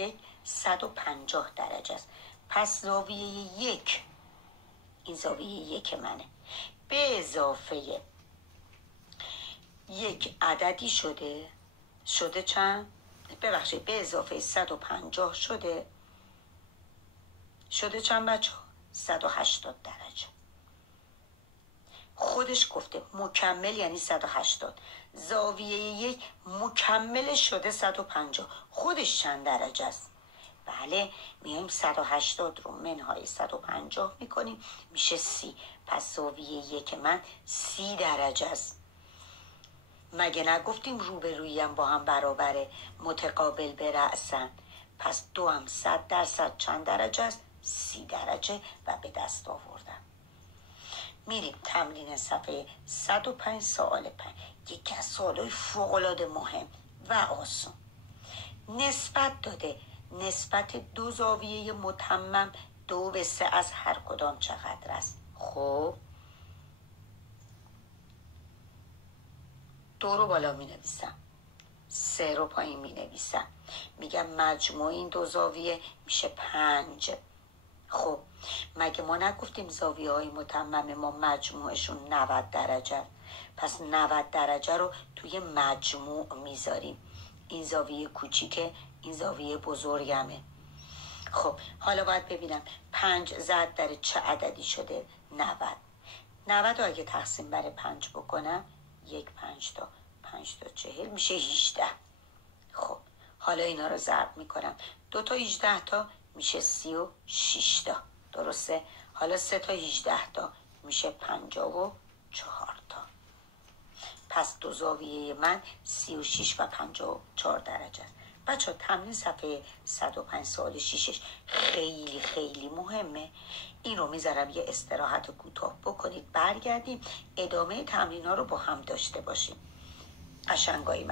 1 150 درجه است. پس زاویه 1 این زاویه 1 منه، به اضافه 1 عددی شده چند؟ ببخشید به اضافه 150 شده چند بچه ها؟ 180 درجه. خودش گفته مکمل یعنی 180. زاویه 1 مکمل شده 150. خودش چند درجه است؟ بله، میایم 180 رو منهای 150 میکنیم، میشه 30. پس زاویه 1 من 30 درجه است. مگه نگفتیم روبروییم با هم برابره، متقابل به رأسن؟ پس 2 هم 100% چند درجه است؟ 30 درجه و به دست آوردم. میریم تمرین صفحه 105 سوال 5. یکی از سوالای فوق‌العاده مهم و آسان. نسبت داده، نسبت دو زاویه متمم 2/3 از هر کدام چقدر است؟ خب 2 رو بالا می نویسم، 3 رو پایین می نویسم، میگم مجموع این دو زاویه میشه 5. خب مگه ما نگفتیم زاویه های متمم ما مجموعشون 90 درجه؟ پس 90 درجه رو توی مجموع میذاریم. این زاویه کوچیکه، این زاویه بزرگمه. خب حالا باید ببینم 5 ضرب در چه عددی شده؟ 90. 90 رو اگه تقسیم بر 5 بکنم 1 5 تا 5 تا 40 میشه 18. خب حالا اینا رو ضرب میکنم، 2 تا 18 تا میشه 36 تا، درسته؟ حالا 3 تا 18 تا میشه 54 تا. پس دو زاویه من 36 و 54 درجه است. بچه ها تمرین صفحه 105 سوال 6 خیلی خیلی مهمه. این رو میذارم یه استراحت کوتاه بکنید، برگردیم ادامه تمرین ها رو با هم داشته باشیم. قشنگایی من